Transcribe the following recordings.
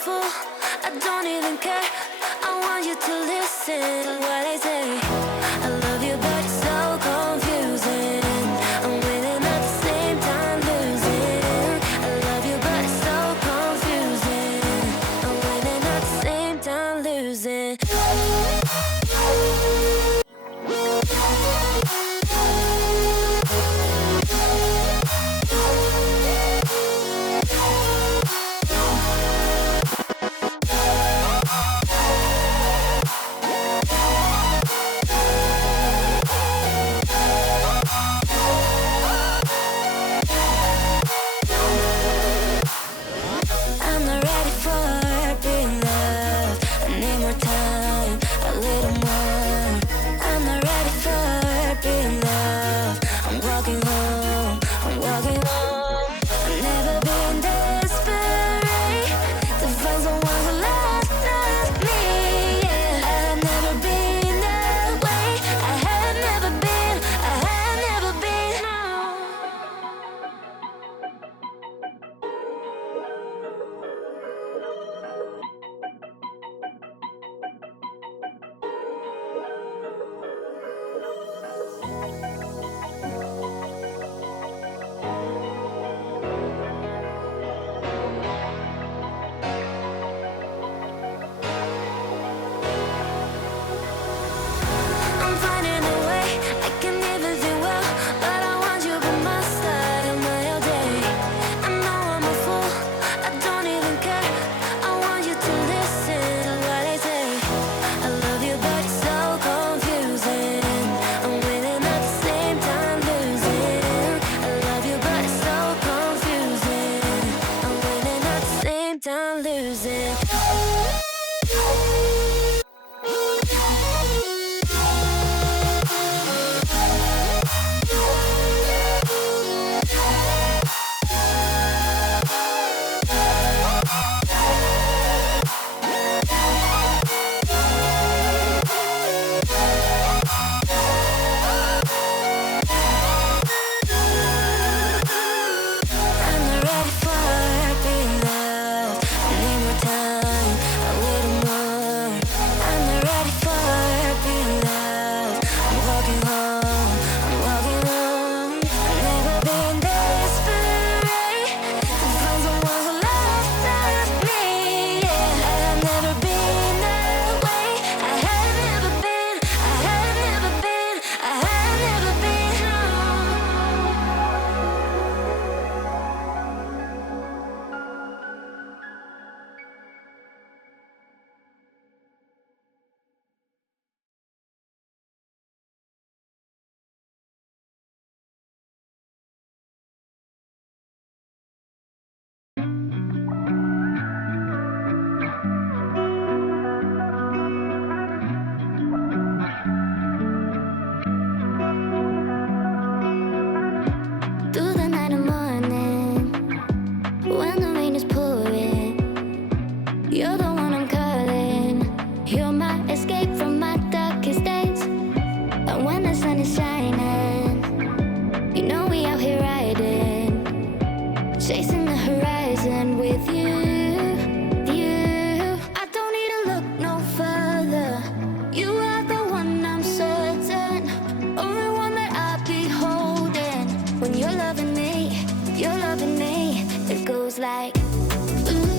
fool, I don't even care. I want you to listen to what I say. I love you but it's so confusing. I'm winning at the same time losing. I love you but it's so confusing. I'm winning at the same time losing. I'm not ready for being loved. I need more time, a little more. I'm not ready for being loved. I'm walking home, I'm walking home. I've never been desperate to find someone who loves me. Yeah, I've never been that way. I have never been, I have never been. No. I'm finding a way, I can even think well, but I want you by my side of my all day. I know I'm a fool, I don't even care. I want you to listen to what I say. I love you but it's so confusing. I'm winning at the same time losing. I love you but it's so confusing. I'm winning at the same time losing. I'm not ready for being loved. I need more time, a little more. I'm not ready for being loved. I'm walking home, I'm walking home. I've never been desperate to find someone who loves me. Yeah, I've never been that way. I have never been, I have never been, I have never been. No. Through the night and morning, when the rain is pouring, you're the one I'm calling. You're my escape from my darkest days. And when the sun is shining, you know we out here riding, chasing the horizon with you. I don't need to look no further. You are the one I'm certain, only one that I'll be holding. When you're loving me, it goes like ooh.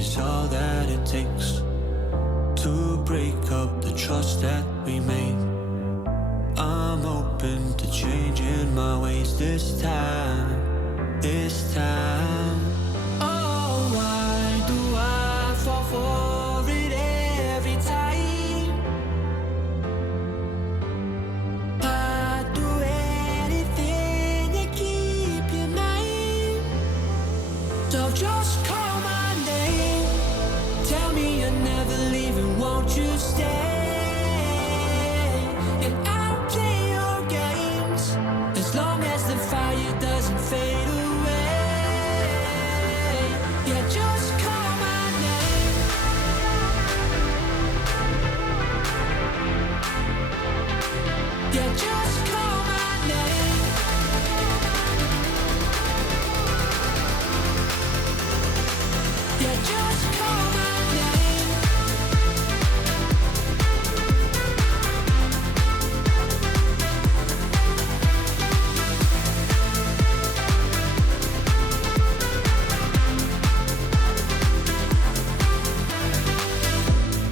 is all that it takes to break up the trust that we made. I'm open to changing my ways this time, this time. Oh, why do I fall for it every time? I'd do anything to keep you mine. So just call my name, tell me you're never leaving, won't you stay? And I'll play your games as long as the fire doesn't fade away. Yeah, just call my name. Yeah, just call my name. Yeah, just call my name.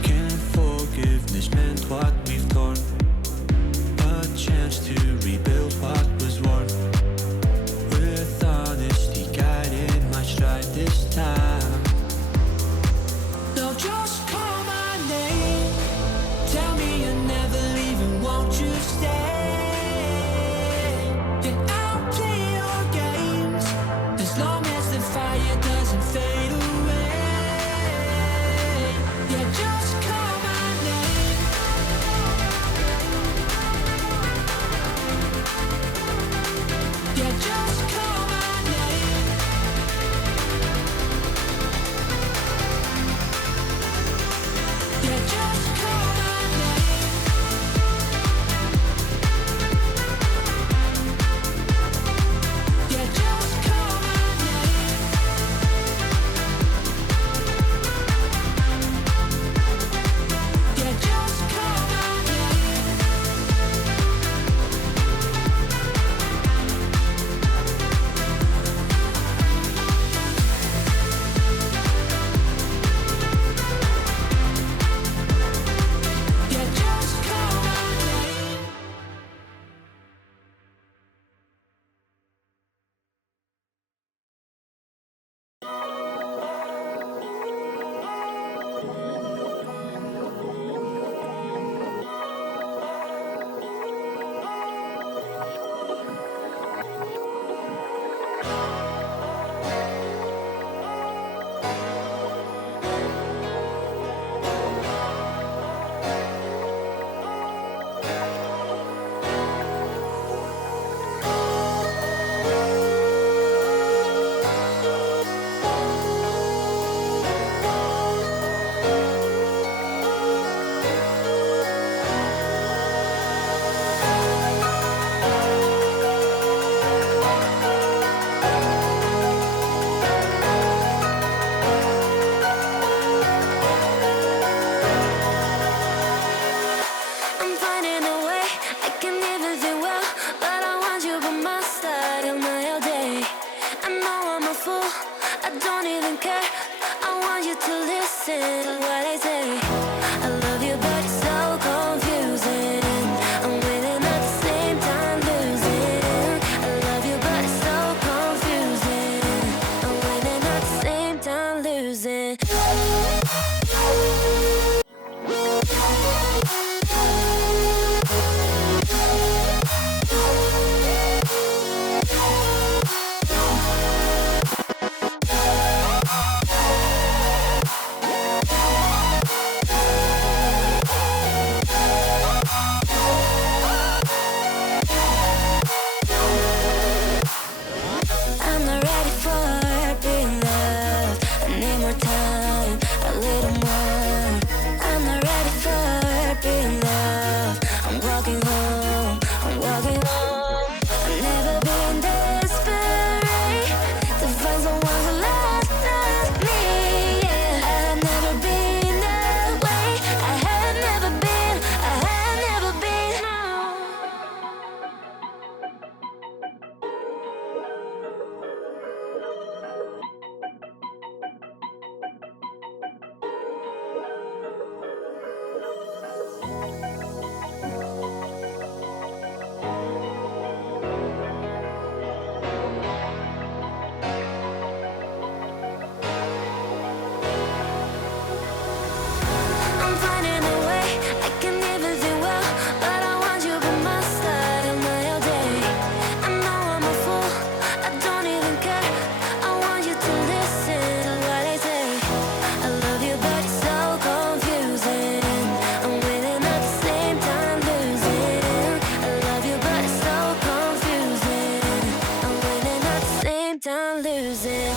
Can't forgiveness meant what we've torn, a chance to rebuild what was worn, with honesty guiding my stride this time. So just call my name, tell me you're never leaving, won't you stay? Yeah, I'll play your games as long as the fire doesn't fade away. Yeah, just call my name. Yeah, just call my name. Yeah, just call my name. Yeah, just call my name. Yeah, just call my name. Yeah, just call my name. I'm finding a way, I can even feel well, but I want you by my side all night, all day. I know I'm a fool, I don't even care. I want you to listen to what I say. I love you, but it's so confusing. I'm winning at the same time losing. I love you, but it's so confusing. I'm winning at the same time losing. losing.